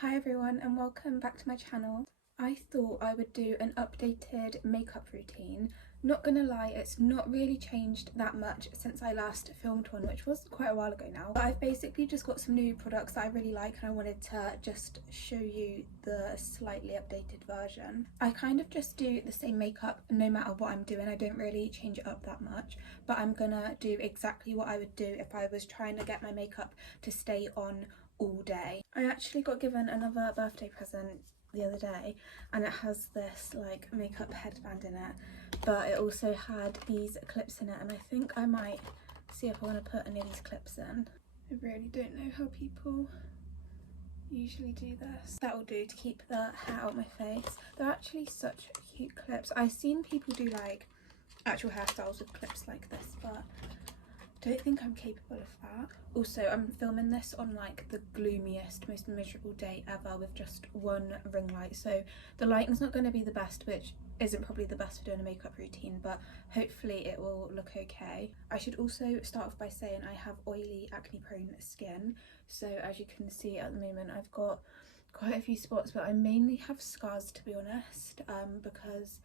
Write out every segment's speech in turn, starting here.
Hi everyone and welcome back to my channel. I thought I would do an updated makeup routine. Not gonna lie, it's not really changed that much since I last filmed one, which was quite a while ago now. But I've basically just got some new products that I really like and I wanted to just show you the slightly updated version. I kind of just do the same makeup no matter what I'm doing. I don't really change it up that much, but I'm gonna do exactly what I would do if I was trying to get my makeup to stay on all day. I actually got given another birthday present the other day and it has this like makeup headband in it, but it also had these clips in it, and I think I might see if I want to put any of these clips in. I really don't know how people usually do this. That will do to keep the hair out of my face. They're actually such cute clips. I've seen people do like actual hairstyles with clips like this, but I don't think I'm capable of that. Also, I'm filming this on like the gloomiest, most miserable day ever with just one ring light, so the lighting's not going to be the best, which isn't probably the best for doing a makeup routine, but hopefully it will look okay. I should also start off by saying I have oily, acne prone skin, so as you can see at the moment I've got quite a few spots, but I mainly have scars, to be honest, because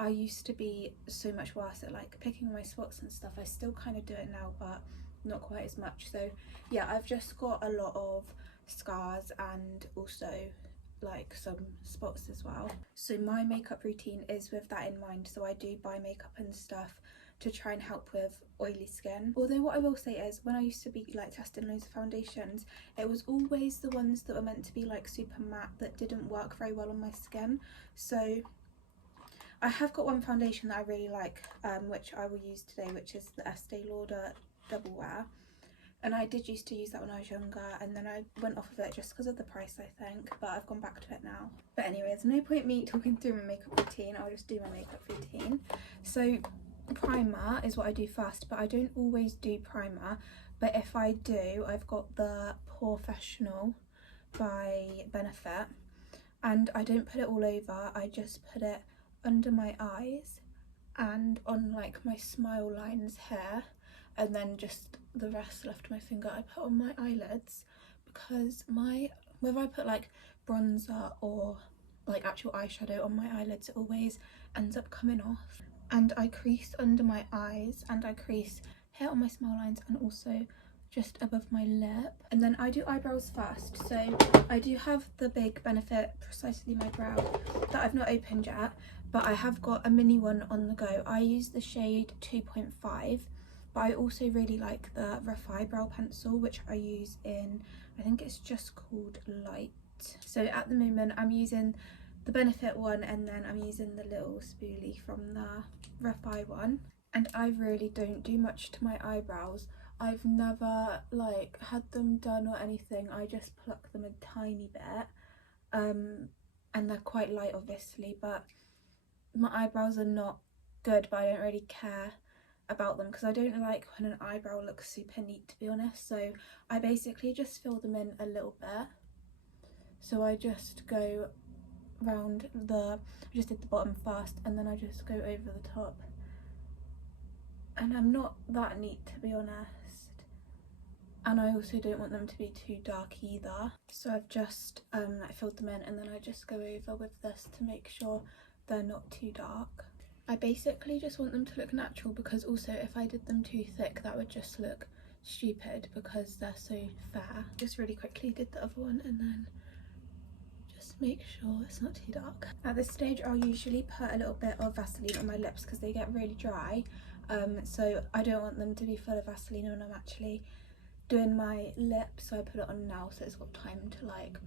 I used to be so much worse at like picking my spots and stuff. I still kind of do it now, but not quite as much. So yeah, I've just got a lot of scars and also like some spots as well. So my makeup routine is with that in mind. So I do buy makeup and stuff to try and help with oily skin. Although what I will say is, when I used to be like testing loads of foundations, it was always the ones that were meant to be like super matte that didn't work very well on my skin. So I have got one foundation that I really like, which I will use today, which is the Estee Lauder Double Wear. And I did used to use that when I was younger, and then I went off of it just because of the price, I think, but I've gone back to it now. But anyway, there's no point me talking through my makeup routine. I'll just do my makeup routine. So primer is what I do first, but I don't always do primer. But if I do, I've got the Professional by Benefit, and I don't put it all over. I just put it under my eyes and on like my smile lines here, and then just the rest left my finger I put on my eyelids, because whether I put like bronzer or like actual eyeshadow on my eyelids, it always ends up coming off. And I crease under my eyes and I crease here on my smile lines and also just above my lip. And then I do eyebrows first. So I do have the big Benefit Precisely My Brow that I've not opened yet, but I have got a mini one on the go. I use the shade 2.5, but I also really like the Rough Eyebrow pencil, which I use in, I think it's just called Light. So at the moment I'm using the Benefit one, and then I'm using the little spoolie from the Rough Eye one. And I really don't do much to my eyebrows. I've never like had them done or anything. I just pluck them a tiny bit, and they're quite light obviously, but my eyebrows are not good, but I don't really care about them because I don't like when an eyebrow looks super neat, to be honest. So I basically just fill them in a little bit. So I just go round I just did the bottom first, and then I just go over the top. And I'm not that neat, to be honest, and I also don't want them to be too dark either. So I've just like filled them in, and then I just go over with this to make sure they're not too dark. I basically just want them to look natural, because also if I did them too thick that would just look stupid because they're so fair. Just really quickly did the other one, and then just make sure it's not too dark. At this stage I'll usually put a little bit of Vaseline on my lips because they get really dry, so I don't want them to be full of Vaseline when I'm actually doing my lips, so I put it on now so it's got time to like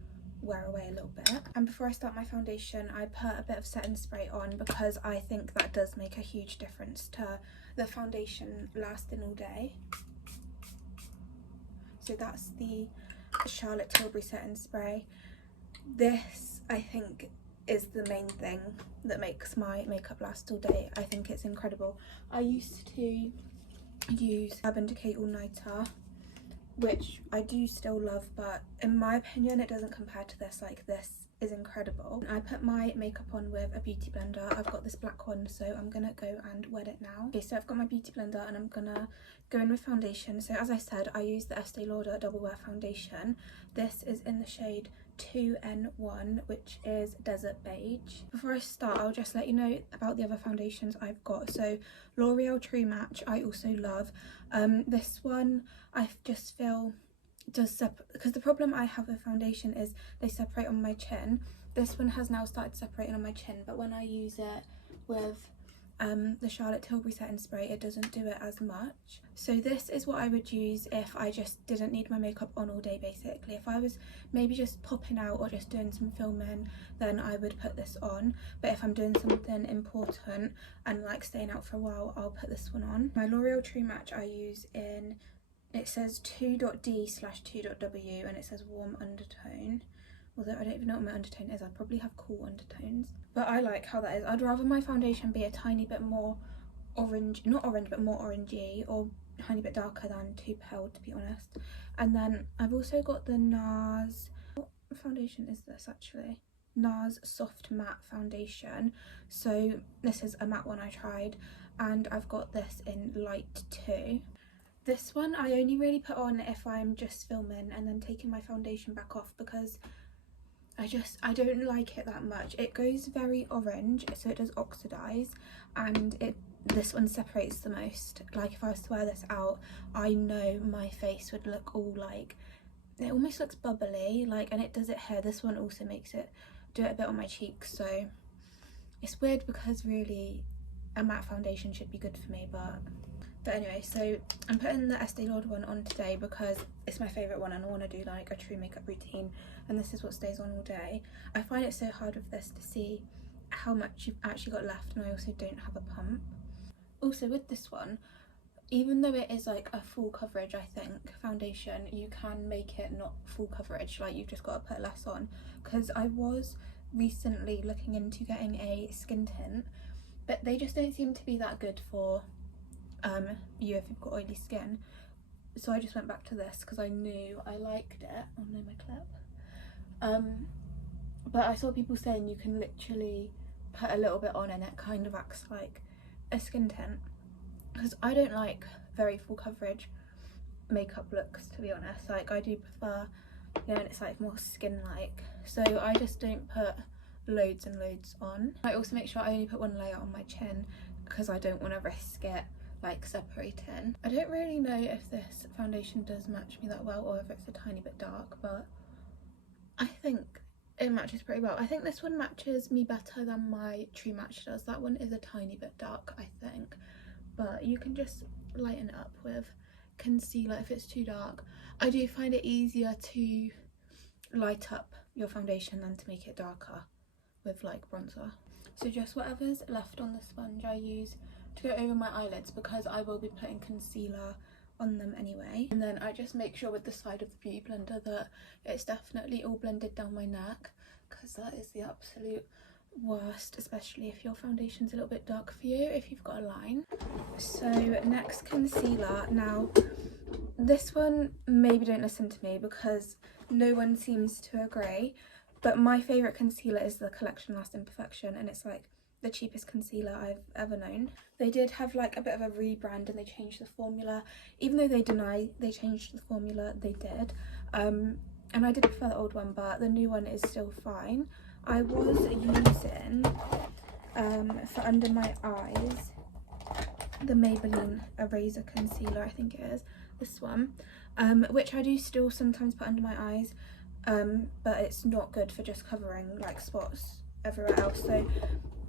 wear away a little bit. And before I start my foundation, I put a bit of setting spray on because I think that does make a huge difference to the foundation lasting all day. So that's the Charlotte Tilbury setting spray. This, I think, is the main thing that makes my makeup last all day. I think it's incredible. I used to use Urban Decay All Nighter, which I do still love, but in my opinion it doesn't compare to this. Like, this is incredible. I put my makeup on with a beauty blender. I've got this black one, so I'm gonna go and wet it now. Okay, so I've got my beauty blender and I'm gonna go in with foundation. So as I said, I use the Estee Lauder Double Wear foundation. This is in the shade 2N1, which is Desert Beige. Before I start, I'll just let you know about the other foundations I've got. So L'Oreal True Match I also love. This one I just feel does separate, because the problem I have with foundation is they separate on my chin. This one has now started separating on my chin, but when I use it with the Charlotte Tilbury setting spray, it doesn't do it as much. So this is what I would use if I just didn't need my makeup on all day, basically. If I was maybe just popping out or just doing some filming, then I would put this on. But if I'm doing something important and like staying out for a while, I'll put this one on. My L'Oreal True Match I use in, it says 2.D/2.W and it says warm undertone. Although I don't even know what my undertone is, I probably have cool undertones. But I like how that is. I'd rather my foundation be a tiny bit more orange, not orange, but more orangey, or a tiny bit darker than too pale, to be honest. And then I've also got the NARS, what foundation is this actually? NARS Soft Matte Foundation. So this is a matte one I tried, and I've got this in light too. This one I only really put on if I'm just filming and then taking my foundation back off, because I don't like it that much. It goes very orange, so it does oxidize, and this one separates the most. Like if I was to wear this out, I know my face would look all like, it almost looks bubbly, like, and it does it here. This one also makes it do it a bit on my cheeks, so it's weird because really a matte foundation should be good for me, but anyway, so I'm putting the Estee Lauder one on today because it's my favourite one and I want to do like a true makeup routine, and this is what stays on all day. I find it so hard with this to see how much you've actually got left, and I also don't have a pump. Also with this one, even though it is like a full coverage, I think, foundation, you can make it not full coverage, like you've just got to put less on. Because I was recently looking into getting a skin tint, but they just don't seem to be that good for you if you've got oily skin. So I just went back to this because I knew I liked it. Oh no, my clip. But I saw people saying you can literally put a little bit on and it kind of acts like a skin tint, because I don't like very full coverage makeup looks, to be honest. Like I do prefer, you know, and it's like more skin like, so I just don't put loads and loads on. I also make sure I only put one layer on my chin because I don't want to risk it like separating. I don't really know if this foundation does match me that well or if it's a tiny bit dark, but I think it matches pretty well. I think this one matches me better than my True Match does. That one is a tiny bit dark, I think, but you can just lighten it up with concealer if it's too dark. I do find it easier to light up your foundation than to make it darker with like bronzer. So just whatever's left on the sponge I use to go over my eyelids, because I will be putting concealer on them anyway. And then I just make sure with the side of the beauty blender that it's definitely all blended down my neck, because that is the absolute worst, especially if your foundation's a little bit dark for you, if you've got a line. So next, concealer. Now this one, maybe don't listen to me because no one seems to agree, but my favourite concealer is the Collection Lasting Perfection, and it's like the cheapest concealer I've ever known. They did have like a bit of a rebrand and they changed the formula. Even though they deny they changed the formula, they did. And I did prefer the old one, but the new one is still fine. I was using for under my eyes the Maybelline Eraser Concealer, I think it is, this one, which I do still sometimes put under my eyes, but it's not good for just covering like spots everywhere else. So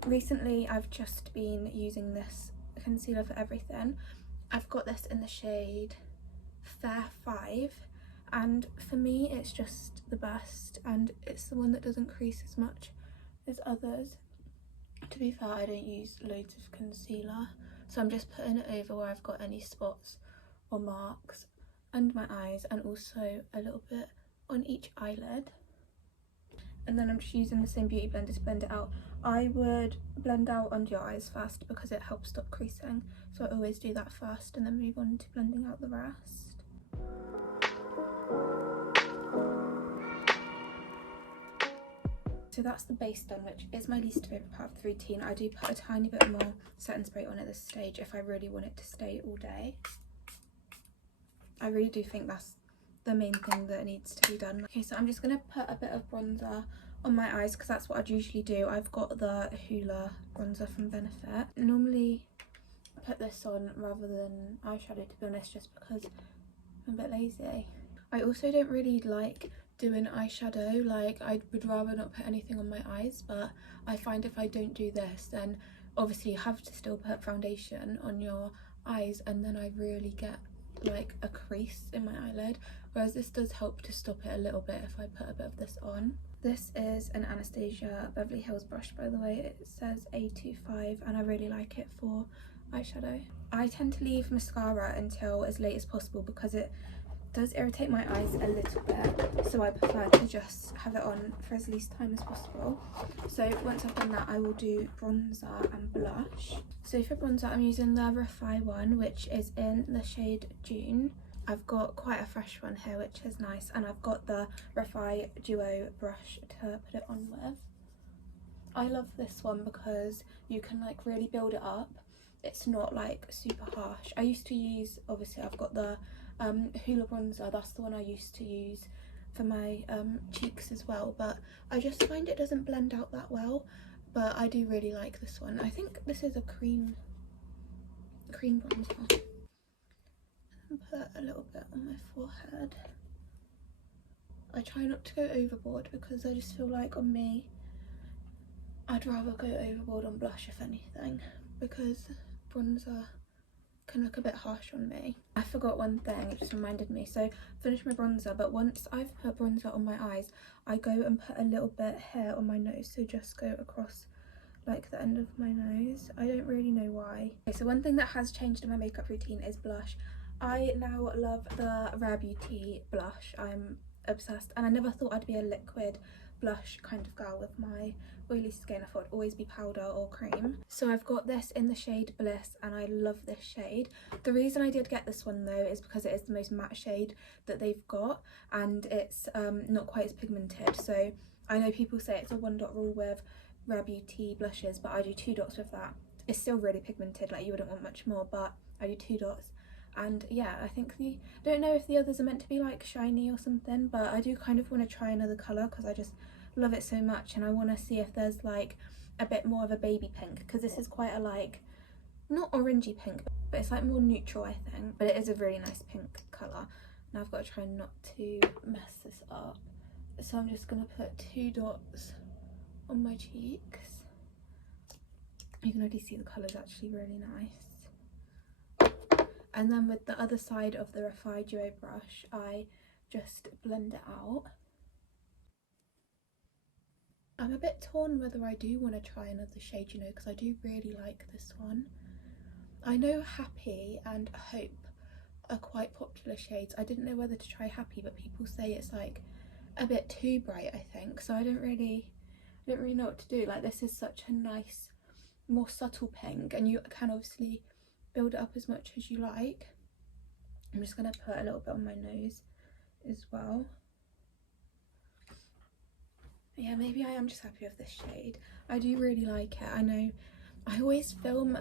recently I've just been using this concealer for everything. I've got this in the shade Fair 5, and for me it's just the best, and it's the one that doesn't crease as much as others. To be fair, I don't use loads of concealer, so I'm just putting it over where I've got any spots or marks under my eyes, and also a little bit on each eyelid. And then I'm just using the same beauty blender to blend it out. I would blend out under your eyes first because it helps stop creasing, so I always do that first and then move on to blending out the rest. So that's the base done, which is my least favourite part of the routine. I do put a tiny bit more setting spray on at this stage if I really want it to stay all day. I really do think that's the main thing that needs to be done. Okay, so I'm just gonna put a bit of bronzer on my eyes because that's what I'd usually do. I've got the Hoola bronzer from Benefit. Normally I put this on rather than eyeshadow, to be honest, just because I'm a bit lazy. I also don't really like doing eyeshadow, like I would rather not put anything on my eyes, but I find if I don't do this, then obviously you have to still put foundation on your eyes, and then I really get like a crease in my eyelid, whereas this does help to stop it a little bit if I put a bit of this on. This is an Anastasia Beverly Hills brush, by the way. It says A25 and I really like it for eyeshadow. I tend to leave mascara until as late as possible because it does irritate my eyes a little bit, so I prefer to just have it on for as least time as possible. So once I've done that, I will do bronzer and blush. So for bronzer, I'm using the Refi one, which is in the shade June. I've got quite a fresh one here, which is nice, and I've got the Refi Duo brush to put it on with. I love this one because you can like really build it up. It's not like super harsh. I used to use, obviously I've got the Hoola bronzer, that's the one I used to use for my cheeks as well, but I just find it doesn't blend out that well, but I do really like this one. I think this is a cream bronzer. And put a little bit on my forehead. I try not to go overboard because I just feel like on me I'd rather go overboard on blush if anything, because bronzer can look a bit harsh on me. I forgot one thing, it just reminded me. So finish my bronzer, but once I've put bronzer on my eyes, I go and put a little bit here on my nose, so just go across like the end of my nose. I don't really know why. Okay, so one thing that has changed in my makeup routine is blush. I now love the Rare Beauty blush. I'm obsessed, and I never thought I'd be a liquid blush kind of girl with my oily skin. I thought it'd always be powder or cream. So I've got this in the shade Bliss, and I love this shade. The reason I did get this one though is because it is the most matte shade that they've got, and it's not quite as pigmented. So I know people say it's a 1 dot rule with Rare Beauty blushes, but I do 2 dots with that. It's still really pigmented, like you wouldn't want much more, but I do 2 dots. And yeah, I think don't know if the others are meant to be like shiny or something, but I do kind of want to try another colour because I just love it so much, and I want to see if there's like a bit more of a baby pink, because this is quite a like, not orangey pink, but it's like more neutral I think, but it is a really nice pink colour. Now I've got to try not to mess this up, so I'm just going to put 2 dots on my cheeks. You can already see the colour's actually really nice. And then with the other side of the Refi Duo brush, I just blend it out. I'm a bit torn whether I do want to try another shade, you know, because I do really like this one. I know Happy and Hope are quite popular shades. I didn't know whether to try Happy, but people say it's like a bit too bright, I think, so I don't really know what to do. Like, this is such a nice, more subtle pink, and you can obviously build it up as much as you like. I'm just going to put a little bit on my nose as well. Yeah, maybe I am just happy with this shade. I do really like it. I know I always film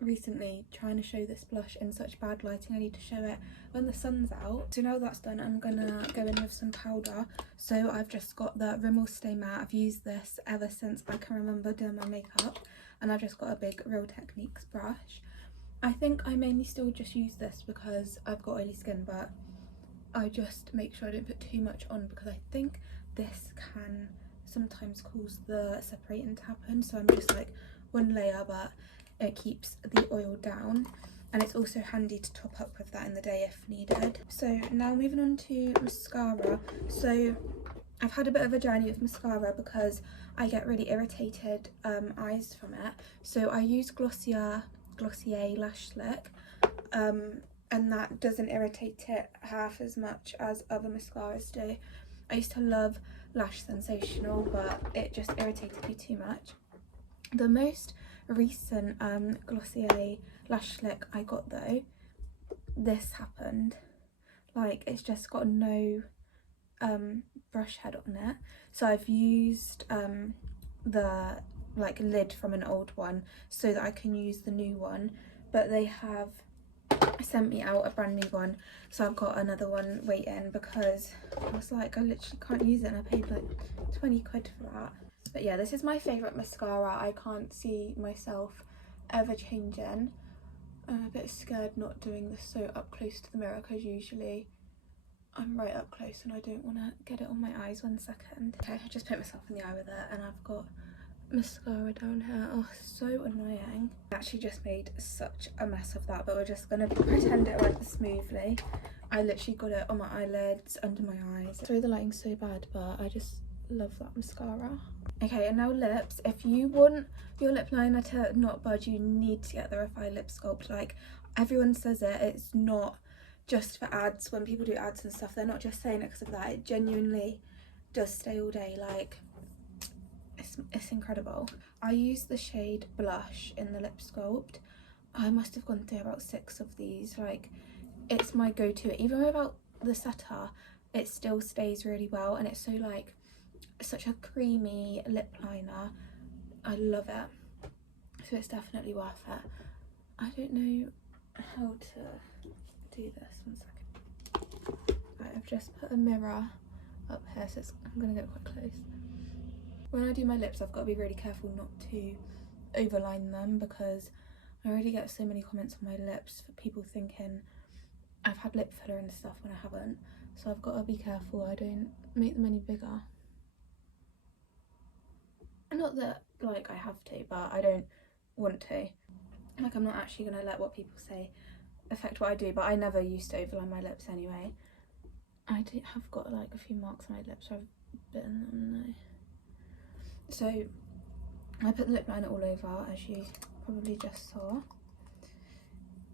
recently trying to show this blush in such bad lighting. I need to show it when the sun's out. So now that's done, I'm gonna go in with some powder. So I've just got the Rimmel Stay Matte. I've used this ever since I can remember doing my makeup, and I've just got a big Real Techniques brush. I think I mainly still just use this because I've got oily skin, but I just make sure I don't put too much on because I think this can sometimes cause the separating to happen. So I'm just like 1 layer, but it keeps the oil down, and it's also handy to top up with that in the day if needed. So now moving on to mascara. So I've had a bit of a journey with mascara because I get really irritated eyes from it. So I use Glossier Lash Slick, and that doesn't irritate it half as much as other mascaras do. I used to love Lash Sensational, but it just irritated me too much. The most recent Glossier Lash Slick I got though, this happened. Like, it's just got no brush head on it. So I've used the like lid from an old one so that I can use the new one, but they have sent me out a brand new one, so I've got another one waiting because I was like, I literally can't use it, and I paid like 20 quid for that. But yeah, this is my favourite mascara. I can't see myself ever changing. I'm a bit scared not doing this so up close to the mirror, because usually I'm right up close and I don't want to get it on my eyes. 1 second. Okay, I just put myself in the eye with it, and I've got mascara down here. Oh, so annoying. I actually just made such a mess of that, but we're just gonna pretend it went smoothly. I literally got it on my eyelids, under my eyes. Sorry, the lighting's so bad, but I just love that mascara. Okay, and now lips. If you want your lip liner to not budge, you need to get the Refy Lip Sculpt. Like, everyone says it, it's not just for ads. When people do ads and stuff, they're not just saying it because of that. It genuinely does stay all day. Like, it's incredible. I use the shade Blush in the Lip Sculpt. I must have gone through about 6 of these. Like, it's my go-to. Even without the setter, it still stays really well, and it's so like such a creamy lip liner. I love it, so it's definitely worth it. I don't know how to do this. 1 second. Right, I've just put a mirror up here, so I'm gonna get quite close. When I do my lips, I've got to be really careful not to overline them, because I already get so many comments on my lips for people thinking I've had lip filler and stuff when I haven't. So I've got to be careful I don't make them any bigger. Not that like I have to, but I don't want to. Like, I'm not actually going to let what people say affect what I do, but I never used to overline my lips anyway. I have got like a few marks on my lips, so I've bitten them though. So I put the lip liner all over, as you probably just saw,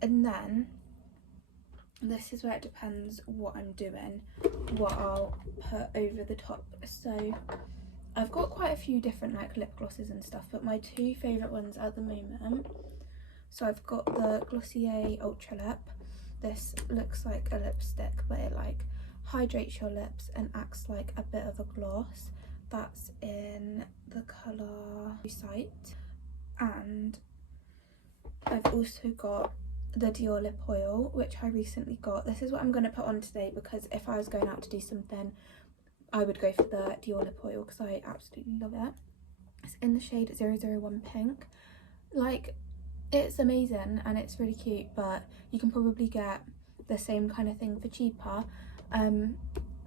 and then this is where it depends what I'm doing, what I'll put over the top. So I've got quite a few different like lip glosses and stuff, but my 2 favourite ones at the moment, so I've got the Glossier Ultra Lip. This looks like a lipstick, but it like hydrates your lips and acts like a bit of a gloss. That's in the colour Sight. And I've also got the Dior lip oil, which I recently got. This is what I'm going to put on today, because if I was going out to do something, I would go for the Dior lip oil because I absolutely love it. It's in the shade 001 Pink. Like, it's amazing and it's really cute, but you can probably get the same kind of thing for cheaper.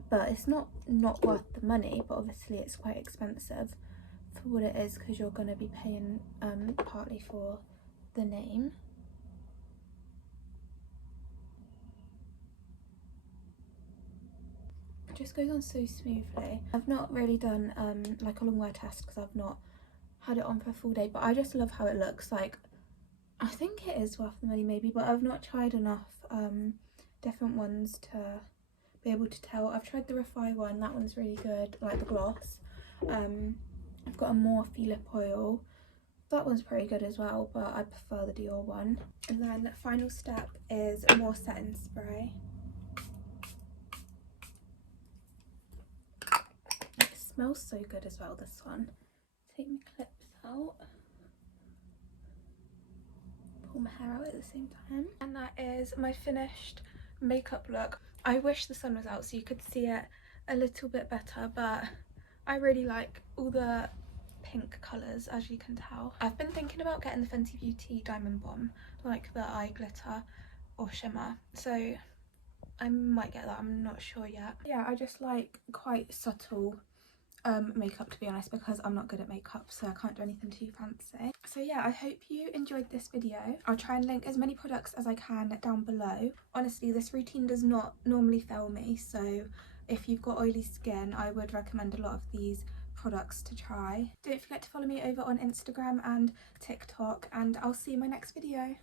But it's not worth the money, but obviously it's quite expensive for what it is, because you're going to be paying partly for the name. It just goes on so smoothly. I've not really done like a long wear test because I've not had it on for a full day, but I just love how it looks. Like, I think it is worth the money maybe, but I've not tried enough different ones to be able to tell. I've tried the Refy one, that one's really good, like the gloss. I've got a Morphe lip oil, that one's pretty good as well, but I prefer the Dior one. And then the final step is more setting spray. It smells so good as well, this one. Take my clips out, pull my hair out at the same time, and that is my finished makeup look. I wish the sun was out so you could see it a little bit better, but I really like all the pink colours, as you can tell. I've been thinking about getting the Fenty Beauty Diamond Bomb, like the eye glitter or shimmer, so I might get that, I'm not sure yet. Yeah, I just like quite subtle makeup, to be honest, because I'm not good at makeup, so I can't do anything too fancy. So yeah, I hope you enjoyed this video. I'll try and link as many products as I can down below. Honestly, this routine does not normally fail me, so if you've got oily skin, I would recommend a lot of these products to try. Don't forget to follow me over on Instagram and TikTok, and I'll see you in my next video.